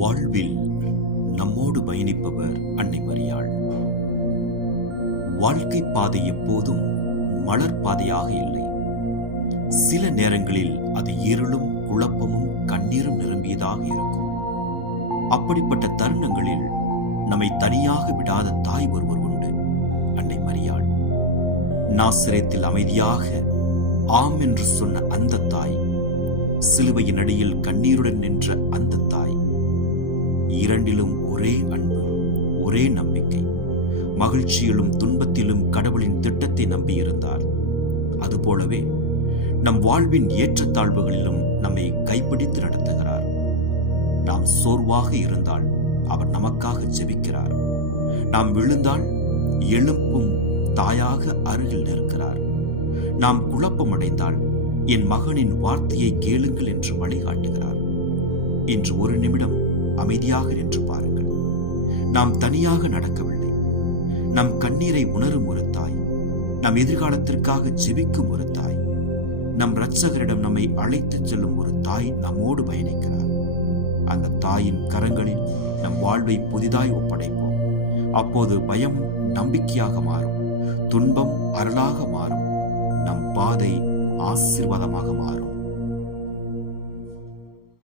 வாழ்வில் நம்மோடு பயணிப்பவர் அன்னை மரியாள். வாழ்க்கை பாதை எப்போதும் மலர் பாதையாக இல்லை. சில நேரங்களில் அது இருளும் குழப்பமும் கண்ணீரும் நிரம்பியதாக இருக்கும். அப்படிப்பட்ட தருணங்களில் நம்மை தனியாக விடாத தாய் ஒருவர் உண்டு, அன்னை மரியாள். நாசரேத்தில் அமைதியாக ஆம் என்று சொன்ன அந்த தாய், சிலுவையின் அடியில் கண்ணீருடன் நின்ற அந்த தாய், இரண்டிலும் ஒரே அன்பு, ஒரே நம்பிக்கை. மகிழ்ச்சியிலும் துன்பத்திலும் கடவுளின் திட்டத்தை நம்பியிருந்தார். அதுபோலவே நம் வாழ்வின் ஏற்றத்தாழ்வுகளிலும் நம்மை கைப்பிடித்து நடத்துகிறார். நாம் சோர்வாக இருந்தால் அவர் நமக்காக ஜெபிக்கிறார். நாம் விழுந்தால் எழுப்பும் தாயாக அருகில் நிற்கிறார். நாம் குழப்பமடைந்தால் என் மகனின் வார்த்தையை கேளுங்கள் என்று வழிகாட்டுகிறார். இன்று ஒரு நிமிடம் அமைதியாக நின்று பாருங்கள். நாம் தனியாக நடக்கவில்லை. நம் கண்ணீரை உணரும் ஒரு தாய், நம் எதிர்காலத்திற்காக ஜெபிக்கும் ஒரு தாய், நம் இரட்சகரிடம் நம்மை அழைத்துச் செல்லும் ஒரு தாய் நம்மோடு பயணிக்கிறார். அந்த தாயின் கரங்களில் நம் வாழ்வை புதிதாய் ஒப்படைப்போம். அப்போது பயம் நம்பிக்கையாக மாறும், துன்பம் அருளாக மாறும், நம் பாதை ஆசீர்வாதமாக மாறும்.